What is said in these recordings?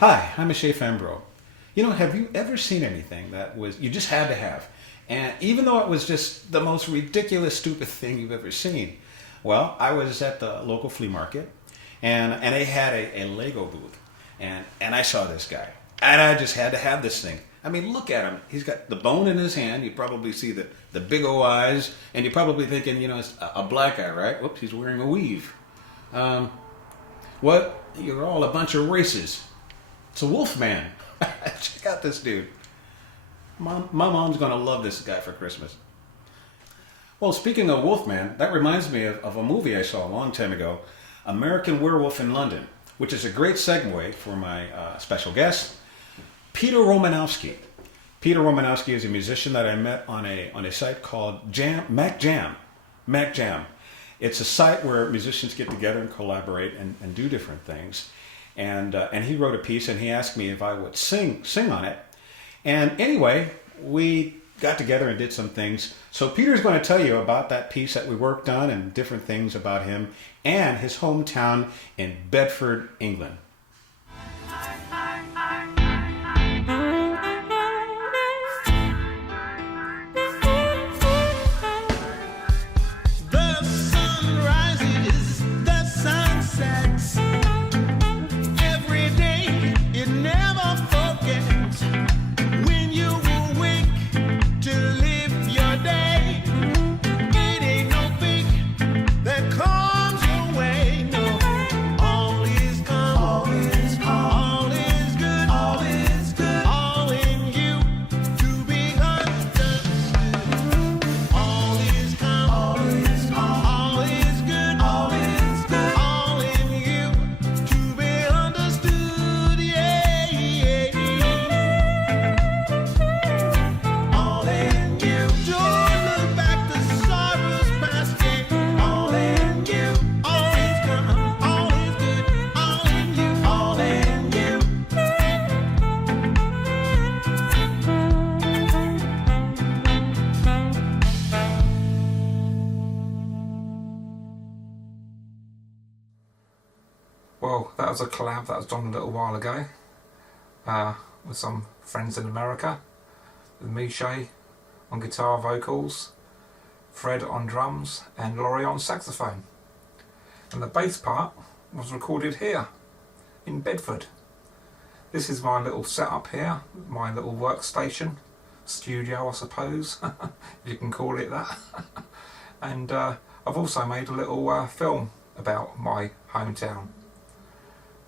Hi, I'm Miche Fambro. Have you ever seen anything that was you just had to have? And even though it was just the most ridiculous, stupid thing you've ever seen. Well, I was at the local flea market and they had a Lego booth. And I saw this guy. And I just had to have this thing. I mean, look at him. He's got the bone in his hand. You probably see the big old eyes. And you're probably thinking, it's a black guy, right? Whoops, he's wearing a weave. What? You're all a bunch of races. It's a Wolfman. Check out this dude. My mom's going to love this guy for Christmas. Well, speaking of Wolfman, that reminds me of a movie I saw a long time ago, American Werewolf in London, which is a great segue for my special guest, Peter Romanowski. Peter Romanowski is a musician that I met on a site called Mac Jam. It's a site where musicians get together and collaborate and do different things. And he wrote a piece and he asked me if I would sing on it. And anyway, we got together and did some things. So Peter's going to tell you about that piece that we worked on and different things about him and his hometown in Bedford, England. Well, that was a collab that was done a little while ago with some friends in America, with Miche on guitar vocals, Fred on drums and Laurie on saxophone. And the bass part was recorded here in Bedford. This is my little setup here, my little workstation, studio I suppose, if you can call it that. And I've also made a little film about my hometown,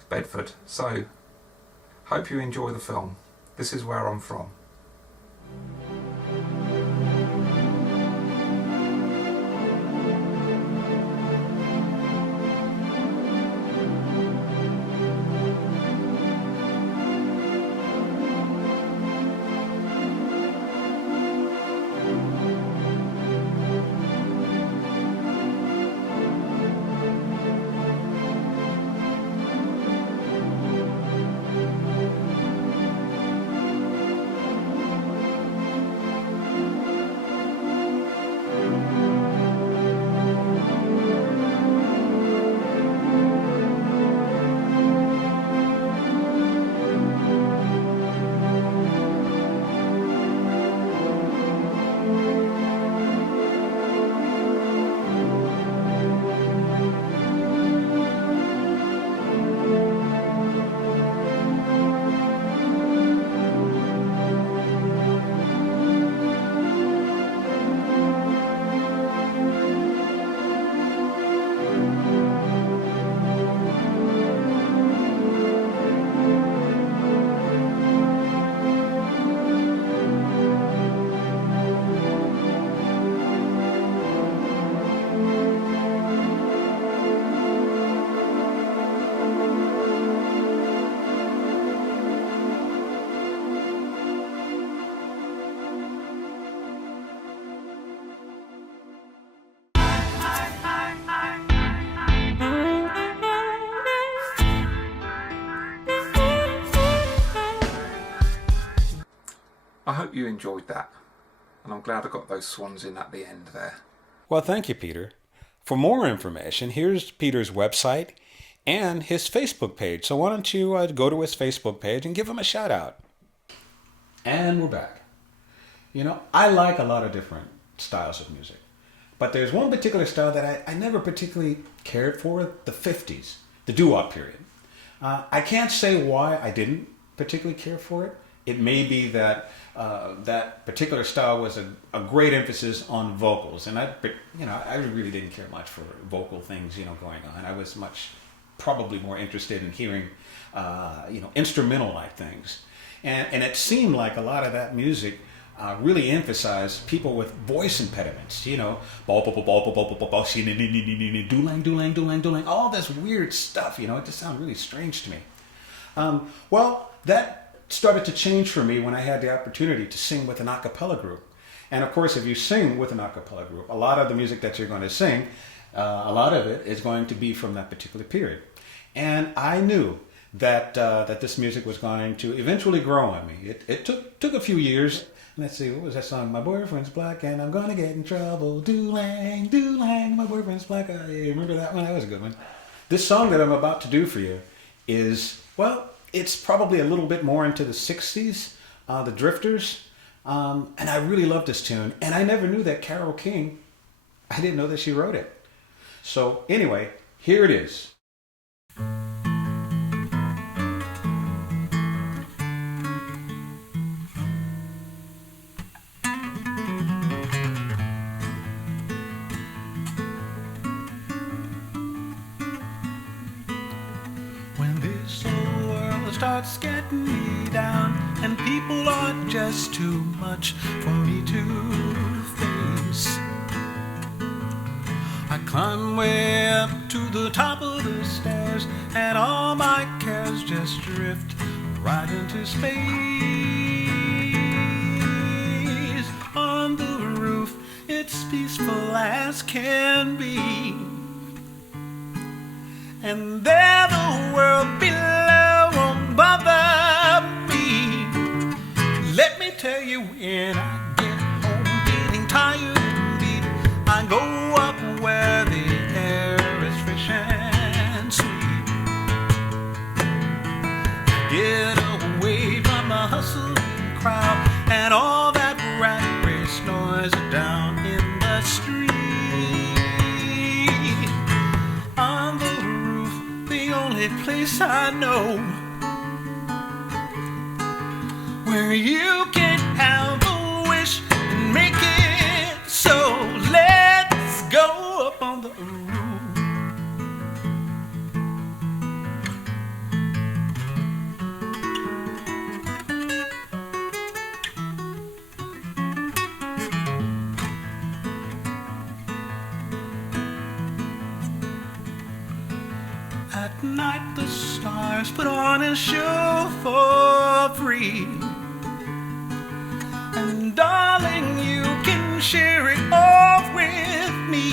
Bedford. So, hope you enjoy the film. This is where I'm from. I hope you enjoyed that, and I'm glad I got those swans in at the end there. Well, thank you, Peter. For more information, here's Peter's website. and his Facebook page. So why don't you go to his Facebook page and give him a shout out. And we're back. You know, I like a lot of different styles of music. But there's one particular style that I never particularly cared for, the 50s, the doo-wop period. I can't say why I didn't particularly care for it. It may be that that particular style was a great emphasis on vocals, and I really didn't care much for vocal things, going on. I was probably more interested in hearing, instrumental-like things, and it seemed like a lot of that music really emphasized people with voice impediments, doolang, all this weird stuff, it just sounded really strange to me. Well, that started to change for me when I had the opportunity to sing with an a cappella group. And of course, if you sing with an a cappella group, a lot of the music that you're going to sing, a lot of it is going to be from that particular period. And I knew that this music was going to eventually grow on me. It took a few years. Let's see, what was that song? My boyfriend's black and I'm gonna get in trouble. Doolang, doolang, my boyfriend's black. I remember that one? That was a good one. This song that I'm about to do for you is, well, it's probably a little bit more into the 60s, the Drifters. And I really love this tune. And I never knew that Carole King, I didn't know that she wrote it. So anyway, here it is. Starts getting me down, and people are just too much for me to face. I climb way up to the top of the stairs, and all my cares just drift right into space. On the roof, it's peaceful as can be, and there the world below won't bother me. Let me tell you, when I get home feeling tired and beat, I go up where the air is fresh and sweet. Get away from the hustle crowd and all that rat race noise down in the street. On the roof, the only place I know where you can have a wish and make it so. Let's go up on the roof. At night the stars put on a show for free, and darling, you can share it all with me.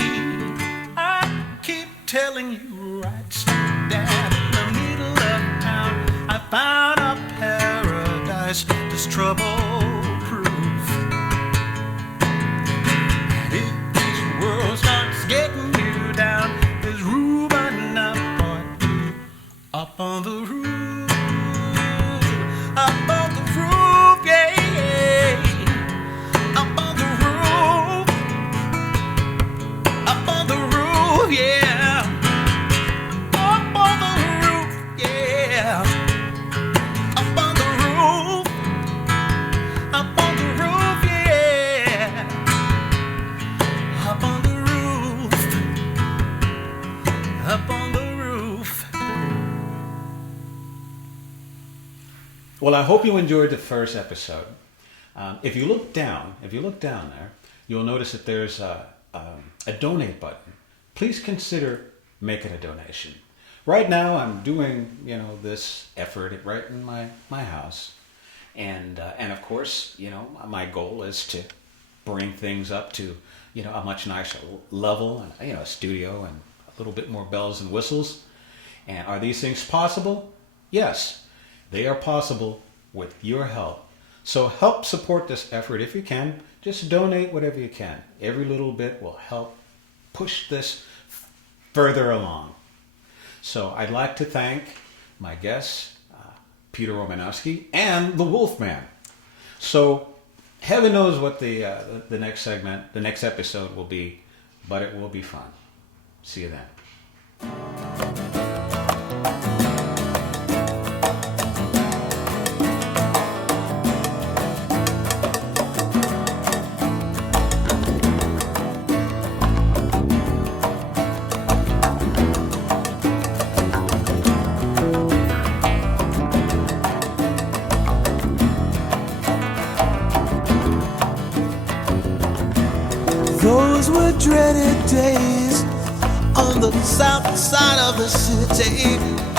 I keep telling you, right smack dab in the middle of town, I found a paradise that's trouble-proof. And if this world starts getting you down, there's room enough for you up on the roof, up on the roof, yeah. Yeah, up on the roof, yeah, up on the roof, up on the roof, yeah, up on the roof, up on the roof. Well, I hope you enjoyed the first episode. If you look down there, you'll notice that there's a donate button. Please consider making a donation. Right now, I'm doing, this effort right in my house, and of course, my goal is to bring things up to, a much nicer level, and a studio and a little bit more bells and whistles. And are these things possible? Yes, they are possible with your help. So help support this effort if you can. Just donate whatever you can. Every little bit will help push this further along. So I'd like to thank my guests, Peter Romanowski and the Wolfman. So heaven knows what the next segment, the next episode will be, but it will be fun. See you then. Those were dreaded days on the south side of the city.